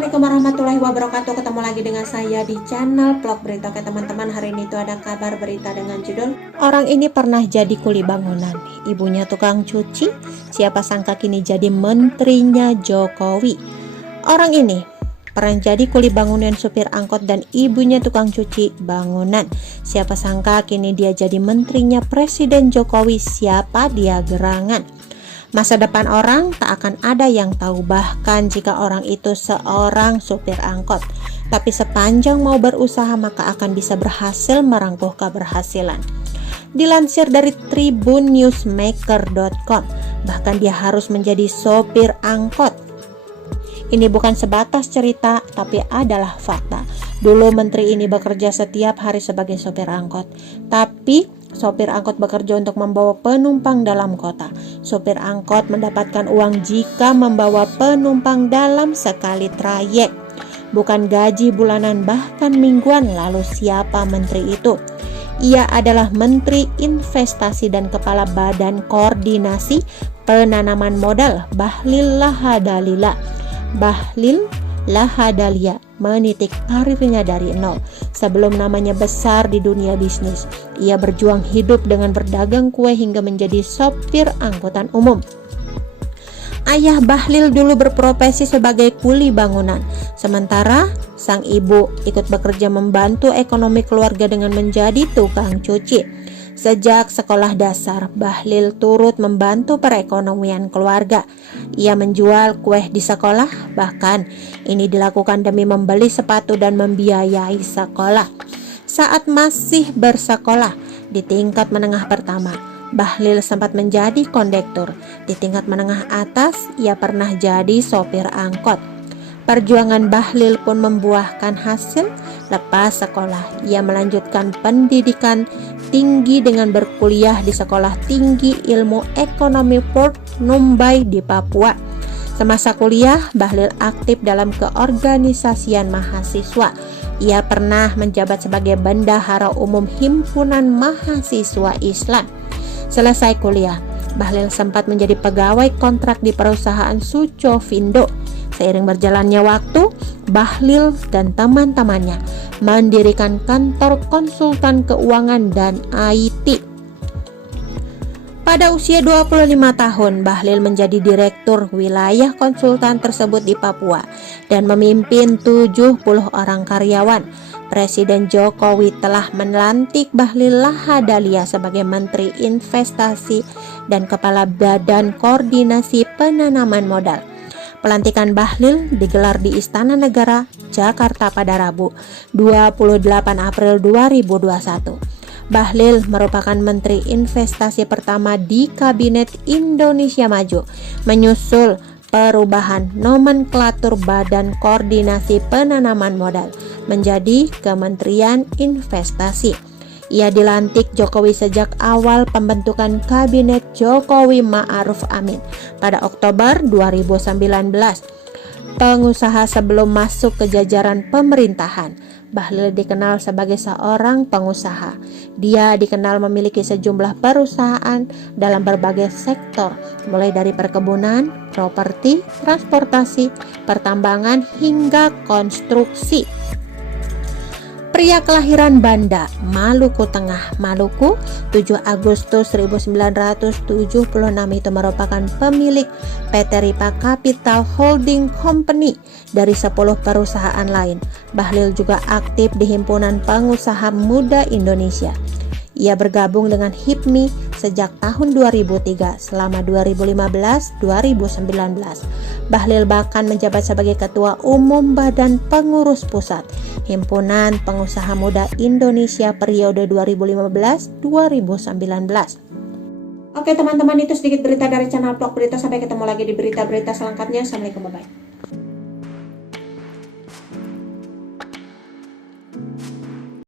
Assalamualaikum warahmatullahi wabarakatuh. Ketemu lagi dengan saya di channel vlog berita. Oke teman-teman, hari ini itu ada kabar berita dengan judul Orang ini pernah jadi kuli bangunan, ibunya tukang cuci, siapa sangka kini jadi menterinya Jokowi. Orang ini pernah jadi kuli bangunan, supir angkot, dan ibunya tukang cuci bangunan. Siapa sangka kini dia jadi menterinya Presiden Jokowi. Siapa dia gerangan? Masa depan orang tak akan ada yang tahu, bahkan jika orang itu seorang supir angkot. Tapi sepanjang mau berusaha maka akan bisa berhasil merangkuh keberhasilan. Dilansir dari tribunnewsmaker.com, bahkan dia harus menjadi sopir angkot. Ini bukan sebatas cerita, tapi adalah fakta. Dulu menteri ini bekerja setiap hari sebagai sopir angkot, tapi sopir angkot bekerja untuk membawa penumpang dalam kota. Sopir angkot mendapatkan uang jika membawa penumpang dalam sekali trayek, bukan gaji bulanan bahkan mingguan. Lalu siapa menteri itu? Ia adalah Menteri Investasi dan Kepala Badan Koordinasi Penanaman Modal, Bahlil Lahadalia menitik karirnya dari nol. Sebelum namanya besar di dunia bisnis, ia berjuang hidup dengan berdagang kue hingga menjadi sopir angkutan umum. Ayah Bahlil dulu berprofesi sebagai kuli bangunan, sementara sang ibu ikut bekerja membantu ekonomi keluarga dengan menjadi tukang cuci. Sejak sekolah dasar, Bahlil turut membantu perekonomian keluarga. Ia menjual kue di sekolah, bahkan ini dilakukan demi membeli sepatu dan membiayai sekolah. Saat masih bersekolah di tingkat menengah pertama, Bahlil sempat menjadi kondektur. Di tingkat menengah atas, ia pernah jadi sopir angkot. Perjuangan Bahlil pun membuahkan hasil. Lepas sekolah, ia melanjutkan pendidikan tinggi dengan berkuliah di Sekolah Tinggi Ilmu Ekonomi Port Numbai di Papua. Semasa kuliah, Bahlil aktif dalam keorganisasian mahasiswa. Ia pernah menjabat sebagai Bendahara Umum Himpunan Mahasiswa Islam. Selesai kuliah, Bahlil sempat menjadi pegawai kontrak di perusahaan Sucovindo. Seiring berjalannya waktu, Bahlil dan teman-temannya mendirikan kantor konsultan keuangan dan IT. Pada usia 25 tahun, Bahlil menjadi direktur wilayah konsultan tersebut di Papua dan memimpin 70 orang karyawan. Presiden Jokowi telah melantik Bahlil Lahadalia sebagai Menteri Investasi dan Kepala Badan Koordinasi Penanaman Modal. Pelantikan Bahlil digelar di Istana Negara, Jakarta pada Rabu, 28 April 2021. Bahlil merupakan Menteri Investasi pertama di Kabinet Indonesia Maju, menyusul perubahan nomenklatur Badan Koordinasi Penanaman Modal menjadi Kementerian Investasi. Ia dilantik Jokowi sejak awal pembentukan Kabinet Jokowi Ma'ruf Amin pada Oktober 2019. Pengusaha sebelum masuk ke jajaran pemerintahan, Bahlil dikenal sebagai seorang pengusaha. Dia dikenal memiliki sejumlah perusahaan dalam berbagai sektor, mulai dari perkebunan, properti, transportasi, pertambangan, hingga konstruksi. Pria kelahiran Banda, Maluku Tengah, Maluku, 7 Agustus 1976 itu merupakan pemilik PT Ripa Capital Holding Company dari 10 perusahaan lain. Bahlil juga aktif di Himpunan Pengusaha Muda Indonesia. Ia bergabung dengan HIPMI sejak tahun 2003 selama 2015-2019. Bahlil bahkan menjabat sebagai Ketua Umum Badan Pengurus Pusat Himpunan Pengusaha Muda Indonesia periode 2015-2019. Oke teman-teman, itu sedikit berita dari channel vlog berita. Sampai ketemu lagi di berita-berita selengkapnya. Assalamualaikum, bye-bye.